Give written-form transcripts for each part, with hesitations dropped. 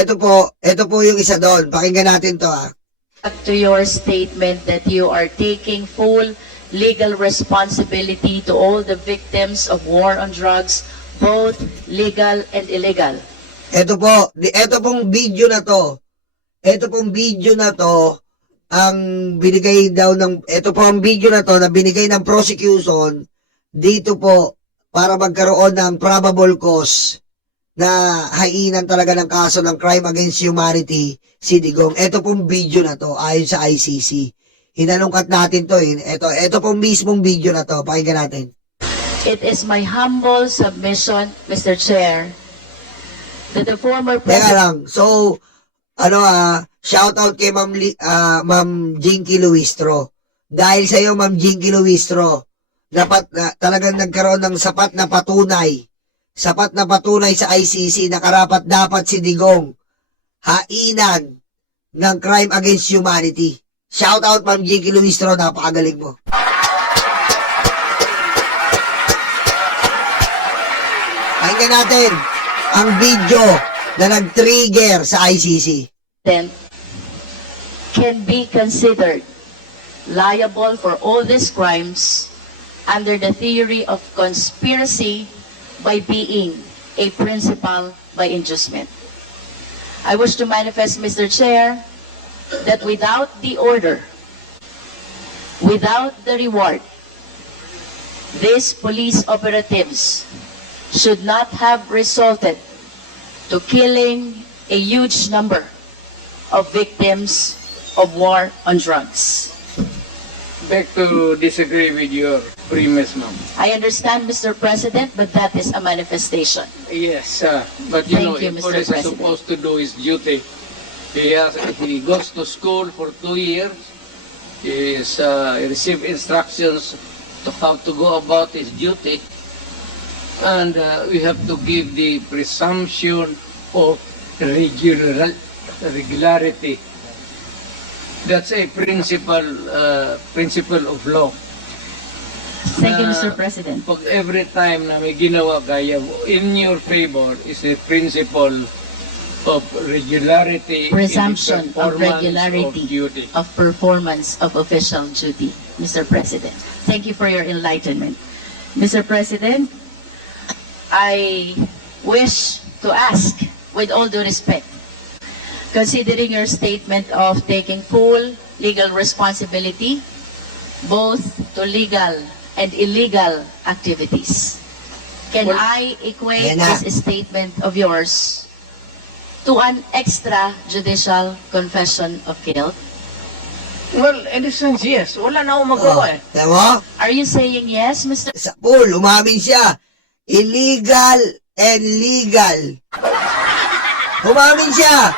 ito po yung isa doon. Pakinggan natin to To your statement that you are taking full legal responsibility to all the victims of war on drugs, both legal and illegal. Ito pong video na to. Ito pong video na to ang binigay daw ng ito po ang video na to na binigay ng prosecution dito po para magkaroon ng probable cause na hainan talaga ng kaso ng crime against humanity si Digong. Ito pong video na to ayon sa ICC. Hinanungkat natin to Ito pong mismong video na to. Pakinggan natin. It is my humble submission, Mr. Chair, that the former Teka president... lang. So, shout out kay Ma'am Jinky Luistro. Dahil sa iyo, Ma'am Jinky Luistro, talagang nagkaroon ng sapat na patunay sa ICC na karapat dapat si Digong hainan ng crime against humanity. Shout out Ma'am Jinky Luistro, napakagaling mo. Pakinggan natin ang video na nag-trigger sa ICC. Can be considered liable for all these crimes under the theory of conspiracy by being a principal by inducement. I wish to manifest, Mr. Chair, that without the order, without the reward, these police operatives should not have resulted to killing a huge number of victims of war on drugs. Beg to disagree with your premise, ma'am. I understand, Mr. President, but that is a manifestation. Yes, but you know, Thank you, if Mr. police is President. supposed to do his duty. He goes to school for 2 years. He received instructions to how to go about his duty. And we have to give the presumption of regularity. That's a principle of law. Thank you, Mr. President. Pag every time na may ginawa kaya in your favor is a principle of regularity, Presumption in the of performance regularity of duty. of performance of official duty, Mr. President. Thank you for your enlightenment. Mr. President, I wish to ask, with all due respect, considering your statement of taking full legal responsibility, both to legal and illegal activities, can I equate Ayan na. this statement of yours to an extrajudicial confession of guilt? Well, in a sense, yes. Wala na akong magawa eh. Tama mo? Are you saying yes, Mr. Sa pool, umamin siya. Illegal and legal. Umamin siya.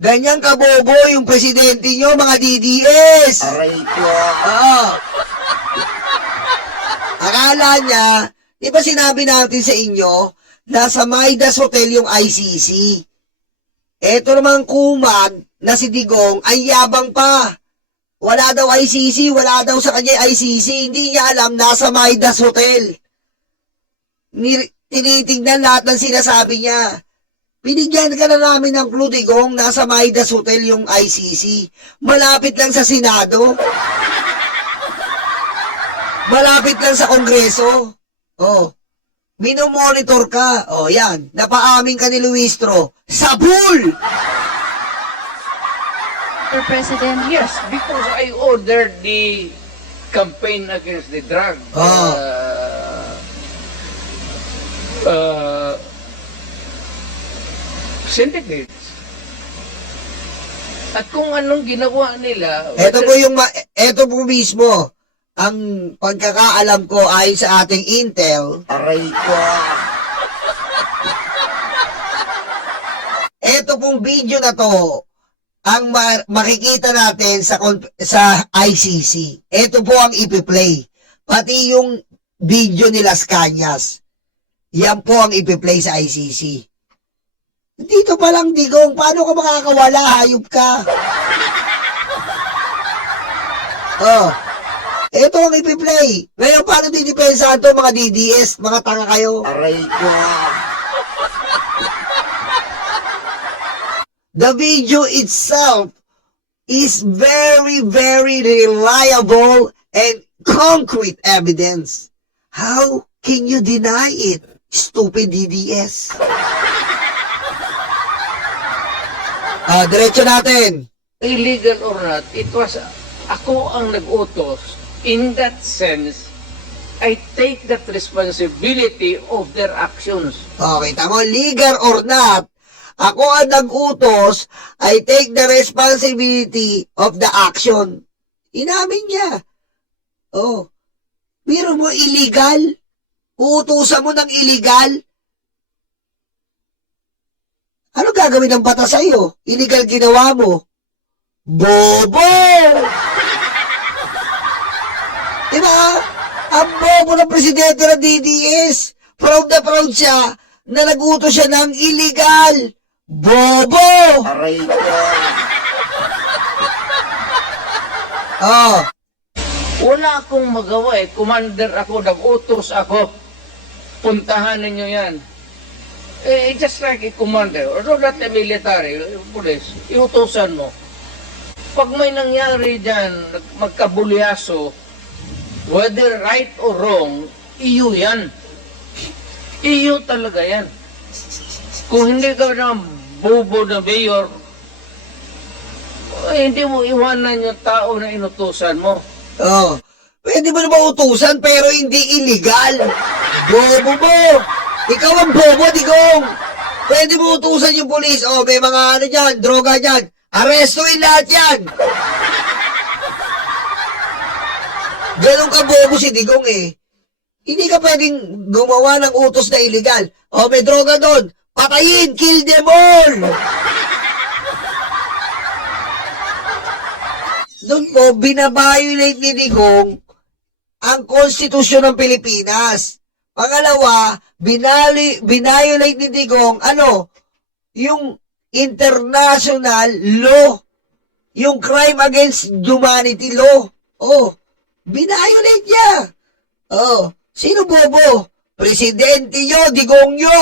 Ganyan kabobo yung presidente nyo, mga DDS. Aray ko. Oo. Akala niya, di ba sinabi natin sa inyo, nasa Maidas Hotel yung ICC. Eto namang kumag na si Digong, ay yabang pa. Wala daw ICC, wala daw sa kanya ICC. Hindi niya alam, nasa Maidas Hotel. Tinitignan lahat ng sinasabi niya. Binigyan ka na namin ng clue, Digong, nasa Maidas Hotel yung ICC. Malapit lang sa Senado. Malapit lang sa Kongreso. Oh. Minomonitor ka. Oh, yan. Napaamin ka ni Luistro. Sabul! Mr. President? Yes, because I ordered the campaign against the drug syndicates. At kung anong ginawa nila... Ito po mismo ang pagkakaalam ko ayon sa ating intel. Aray ko. Ito pong video na to ang makikita natin sa ICC. Ito po ang ipi-play. Pati yung video ni Las Cañas. Yan po ang ipi-play sa ICC. Dito pa lang, Digong, paano ka makakawala? Hayop ka. Oh. Ito ang ipi-play. Ngayon, paano didepensahan to mga DDS? Mga tanga kayo. Aray ko. The video itself is very, very reliable and concrete evidence. How can you deny it, stupid DDS? Diretso natin. Illegal or not, it was ako ang nag-utos. In that sense, I take that responsibility of their actions. Okay, tama. Legal or not, ako ang nag-utos, I take the responsibility of the action. Inamin niya. Oh, biro mo illegal? Uutusan mo ng illegal? Ano gagawin ng bata sa'yo? Illegal ginawa mo. Bobo! Diba? Ang bobo ng presidente ng DDS. Proud na proud siya na nagutos siya ng illegal. Bobo! Aray ko. Oh, Wala akong magawa eh. Commander ako, nag-utos ako. Puntahan ninyo yan. Eh, just like a commander, or not a military, police, iutusan mo. Pag may nangyari dyan, magkabulyaso, whether right or wrong, iyo yan. Iyo talaga yan. Kung hindi ka na bobo na mayor, hindi mo iwanan yung tao na inutusan mo. oh. Pwede mo naman utusan pero hindi illegal. Bobo mo! Ikaw ang bobo, digong! Pwede mo utusan yung polis. Oh, may mga ano dyan, droga dyan. Arestuin lahat yan! Ganon ka bobo si digong eh. Hindi ka pwedeng gumawa ng utos na illegal. Oh, may droga doon. Patayin! Kill them all! Doon po, binabiolate ni Digong ang konstitusyon ng Pilipinas. Pangalawa, binayolate ni Digong, yung international law, yung crime against humanity law. Oh, binayolate niya. Oh, sino bobo? Presidente nyo, Digong nyo.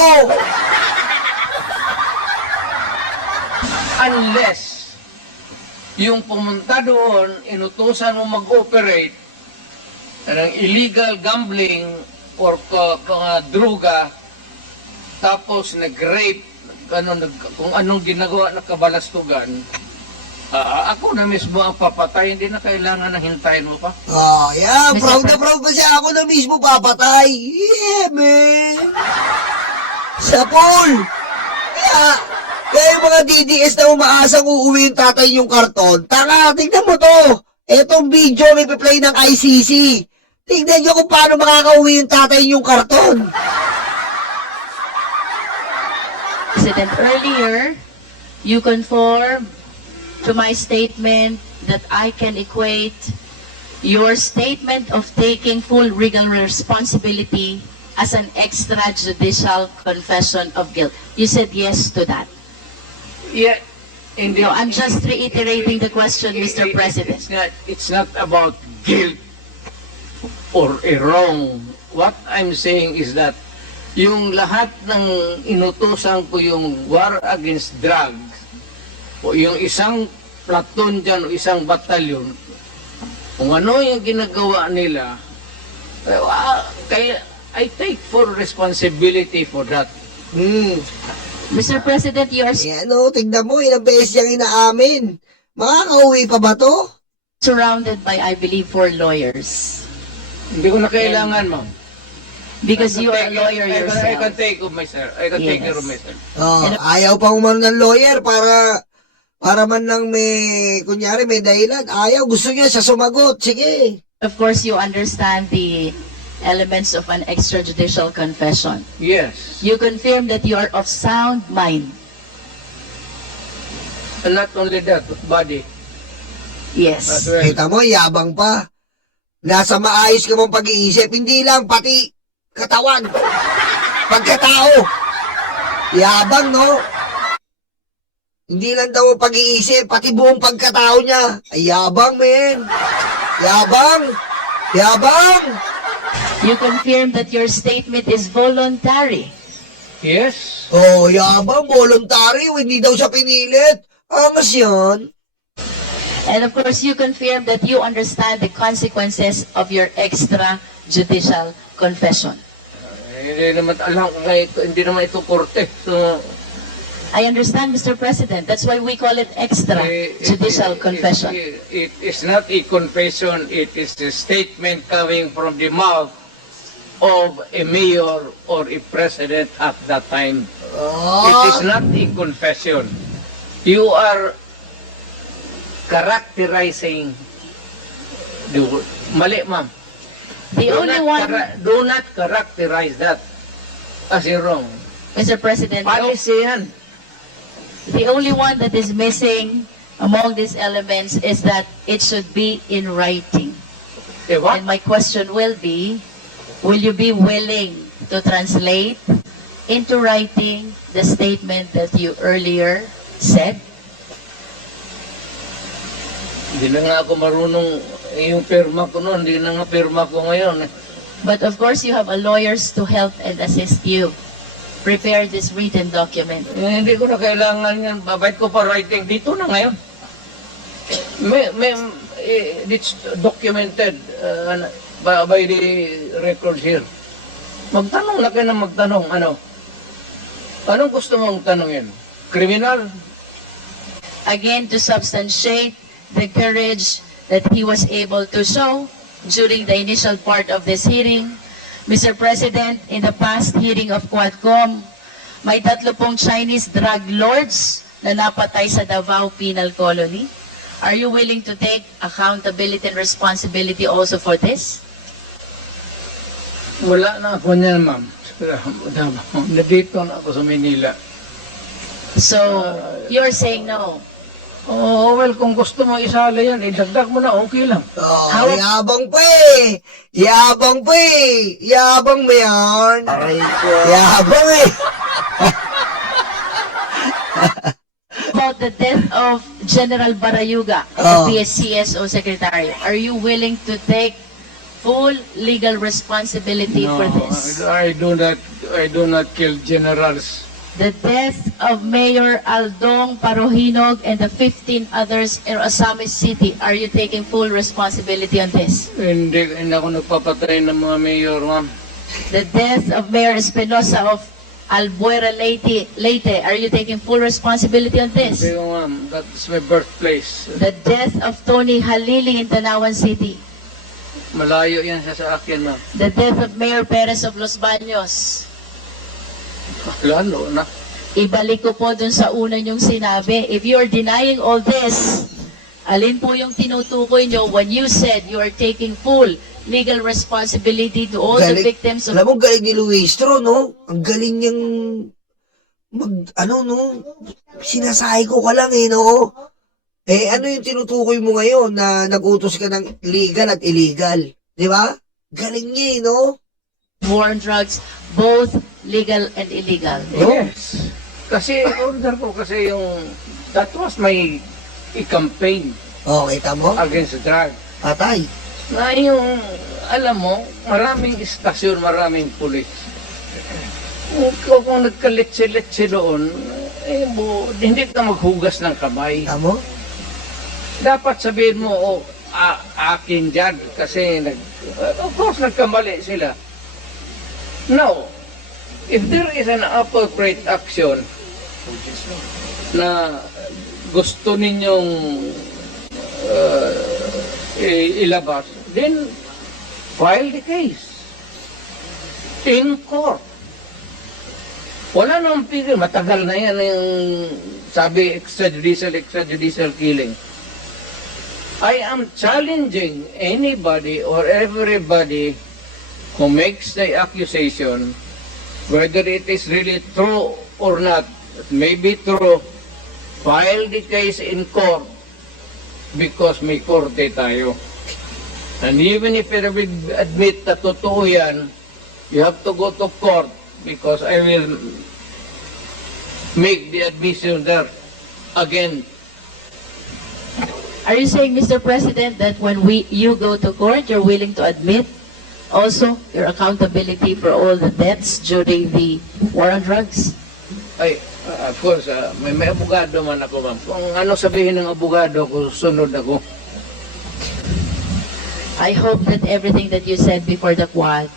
Unless yung pumunta doon, inutusan mo mag-operate ng illegal gambling or mga droga, tapos nag-rape, kung anong ginagawa na kabalastugan, ako na mismo ang papatay, hindi na kailangan na hintayin mo pa. Oh, yeah, Mr. proud na proud pa siya. Ako na mismo papatay. Yeah, man. Sa pool. Kaya yung mga DDS na umaasang uuwi yung tatay yung karton, tanga, tignan mo to. Etong video may play ng ICC. Tignan nyo kung paano makakauwi yung tatay yung karton. President, earlier, you conform to my statement that I can equate your statement of taking full legal responsibility as an extrajudicial confession of guilt. You said yes to that. Yeah, hindi. No, I'm just reiterating the question, Mr. President. It's not about guilt or a wrong. What I'm saying is that yung lahat ng inutusan ko yung war against drugs, o yung isang platoon dyan o isang batalyon, kung ano yung ginagawa nila, kaya I take full responsibility for that. Mr. President, you are Tignan mo, ilang beses siyang inaamin. Makakauwi pa ba to? surrounded by, I believe, 4 lawyers. Hindi ko na kailangan, ma'am. Because you are a lawyer I can yourself. take of myself. I can take Yes. care of myself. Oh, ayaw pa umano ng lawyer para man lang kunyari may dahilan. Ayaw, gusto niya siya sumagot. Sige. Of course, you understand the elements of an extrajudicial confession. Yes. You confirm that you are of sound mind. And not only that, but body. As Yes. well. Kita mo, yabang pa. Nasa maayos ka mong pag-iisip, hindi lang, pati katawan. Pagkatao. Yabang, no? Hindi lang daw pag-iisip, pati buong pagkatao niya. Ay, yabang, men. Yabang. Yabang. You confirm that your statement is voluntary. Yes. Oh, yabang, voluntary. Hindi daw siya pinilit. Angas yun. And of course, you confirm that you understand the consequences of your extrajudicial confession. Hindi naman alam kung hindi naman ito korte. So, I understand, Mr. President. That's why we call it extrajudicial confession. It is not a confession, it is a statement coming from the mouth of a mayor or a president at that time. It is not a confession. You are characterizing the word. Mali, ma'am. The only one, Do not characterize that as a wrong. Mr. President, Policy yan. the only one that is missing among these elements is that it should be in writing. Eh, what? And my question will you be willing to translate into writing the statement that you earlier said? Hindi na nga ako marunong, yung pirma ko noon, hindi na nga pirma ko ngayon. But of course, you have a lawyers to help and assist you prepare this written document. Hindi ko na kailangan yan. Babait ko pa writing dito na ngayon. It's documented by the records here. Magtanong na kayo na magtanong. Anong gusto mong tanongin? Criminal? Again, to substantiate the courage that he was able to show during the initial part of this hearing. Mr. President, in the past hearing of Quadcom, may 3 pong Chinese drug lords na napatay sa Davao Penal Colony. Are you willing to take accountability and responsibility also for this? Wala na ako niyan, ma'am. Nandito na ako sa Manila. So, you're saying no. Oh, well, kung gusto mo isala yan, idagdag mo na, okay lang. Oh, yabang pa eh. Yabang pa eh. Yabang mo yan. Yabang eh. About the death of General Barayuga, Oh. the PSCSO Secretary, are you willing to take full legal responsibility for this? I do not kill generals. The death of Mayor Aldong Parohinog and the 15 others in Osamis City, are you taking full responsibility on this? Hindi ako nagpapatay ng mga mayor, ma'am. The death of Mayor Espinosa of Albuera Leyte, are you taking full responsibility on this? Hindi ko, ma'am. That's my birthplace. The death of Tony Halili in Tanawan City. Malayo yan sa akin, ma'am. The death of Mayor Perez of Los Baños. Lalo na. Ibalik ko po dun sa una niyong sinabi. If you are denying all this, alin po yung tinutukoy niyo when you said you are taking full legal responsibility to all the victims of... Alam mo, galing ni Luistro, no? Ang galing niyang sinasahay ko ka lang eh, no? Eh, ano yung tinutukoy mo ngayon na nagutos ka ng legal at illegal? Di ba? Galing niya eh, no? war on drugs, both legal and illegal. Yes. Kasi, order ko kasi that was my campaign Oh, kita mo? against drug. Patay. Na alam mo, maraming istasyon, maraming pulis. Kung nagkaletse-letse doon, hindi ka maghugas ng kamay. Tamo? Dapat sabihin mo, akin dyan, kasi of course, nagkamali sila. Now, if there is an appropriate action na gusto ninyong ilabas, then file the case in court. Wala nang pigil, matagal na yan yung sabi extrajudicial killing. I am challenging anybody or everybody who makes the accusation, whether it is really true or not, it may be true, file the case in court because may korte tayo. And even if you admit na totoo yan, you have to go to court because I will make the admission there again. Are you saying, Mr. President, that when you go to court, you're willing to admit also your accountability for all the deaths during the war on drugs? Ay, of course, may abogado man ako, ma'am. Kung ano sabihin ng abogado ko, sunod ako. I hope that everything that you said before the Quad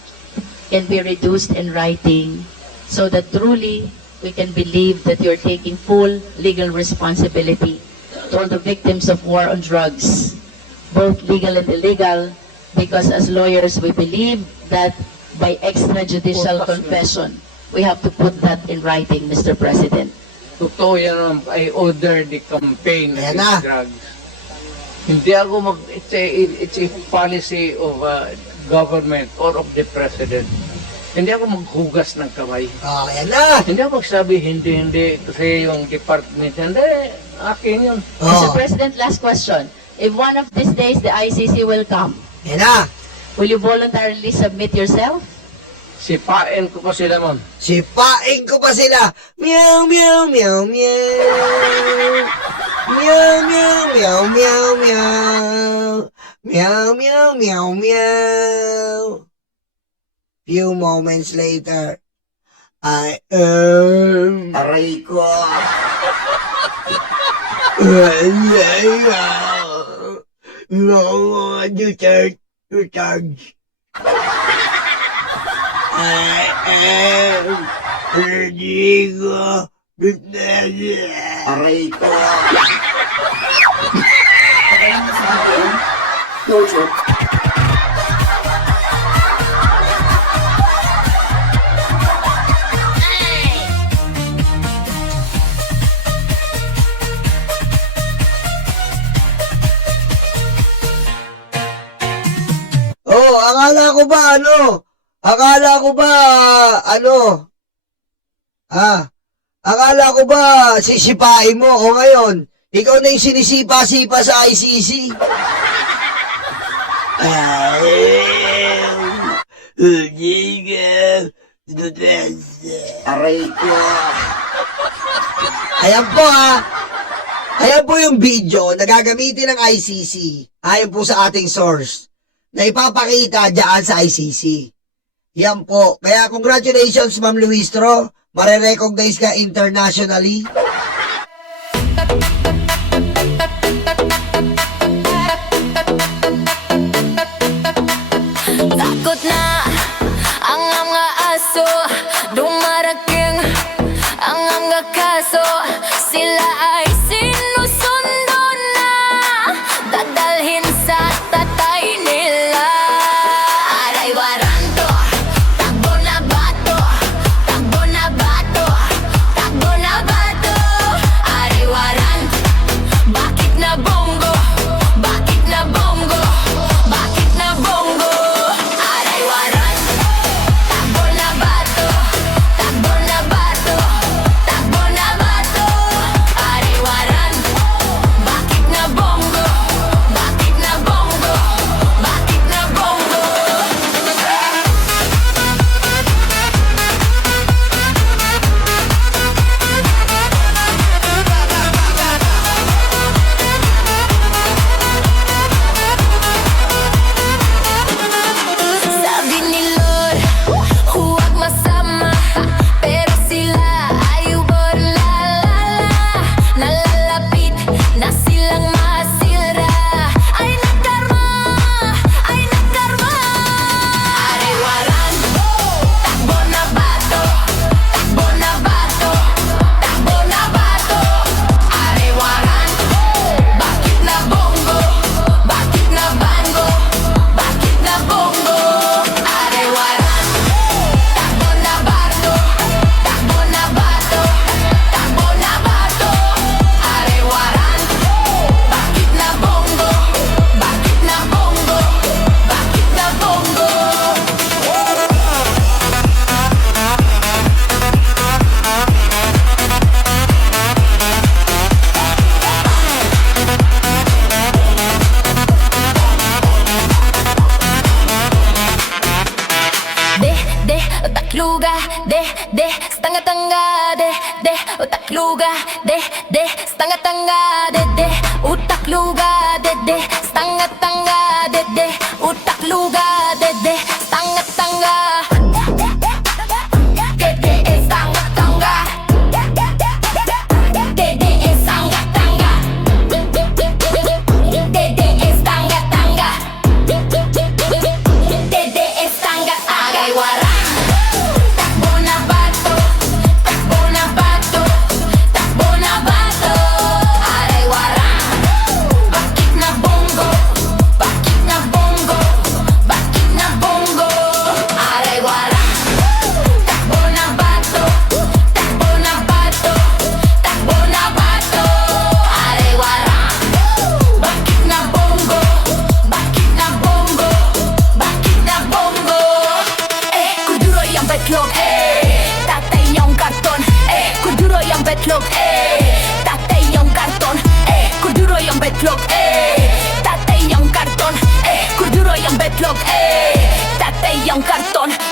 can be reduced in writing so that truly we can believe that you're taking full legal responsibility to all the victims of war on drugs, both legal and illegal, because as lawyers we believe that by extrajudicial confession, we have to put that in writing, Mr. President. Totoo yan, ma'am. I order the campaign Ayan against na. drugs. Hindi ako it's a policy of government or of the president. Hindi ako maghugas ng kamay. Oh, yan na. Hindi ako magsabi, hindi, kasi yung department, hindi, akin yun. Mr. Oh, President, last question. If one of these days the ICC will come, yan na. will you voluntarily submit yourself? Sipain ko pa sila, ma'am. Sipain ko pa sila. Meow, meow, meow, meow. Meow, meow, meow, meow, meow. Meow, meow, meow, meow. Few moments later, I am... Aray ko. No, you charge. I am Rodrigo Duterte. Aray ko. Oh, akala ko ba ano? Akala ko ba sisipain mo o ngayon? Ikaw na yung sinisipa-sipa sa ICC. Aray ko. Ayan po Ayan po yung video na gagamitin ng ICC. Ayon po sa ating source na ipapakita dyan sa ICC. Yan po. Kaya congratulations, Ma'am Luistro. Mare-recognize ka internationally. Takot na ang mga aso, dumarating ang mga kaso. Sila ay sinusundo na, dadalhin sa tatay nila. Aray waranto, takbo na bato, takbo na bato, takbo na bato. Aray waranto, bakit na bongo, bakit na bongo, bakit na bongo. Aray waranto, takbo na bato, takbo na bato, takbo na bato. Aray waranto, bakit na bongo, bakit na bongo, bakit na bongo. Sabi ni Lord, huwag masama, pero sila ay uborlalala. Nalalapit na silang masira, ay nagkarma, ay nagkarma. Aray waranto, takbo na bato, takbo na bato, takbo na bato. Aray waranto, bakit na bongo, bakit na bango, bakit na bongo. Aray waranto, takbo na bato, takbo na bato, takbo na bato. Aray waranto, bakit na bongo, bakit na bongo, bakit na bongo. De, utakluga, de, stanga-tanga, de, utakluga, de, stanga-tanga, de, utakluga, de, stanga-tanga, de, utakluga, de, stanga-tanga. De, stanga-tanga. yung betlog, tatay yung karton, kuduro yung betlog, tatay yung karton, kuduro yung betlog, tatay yung karton.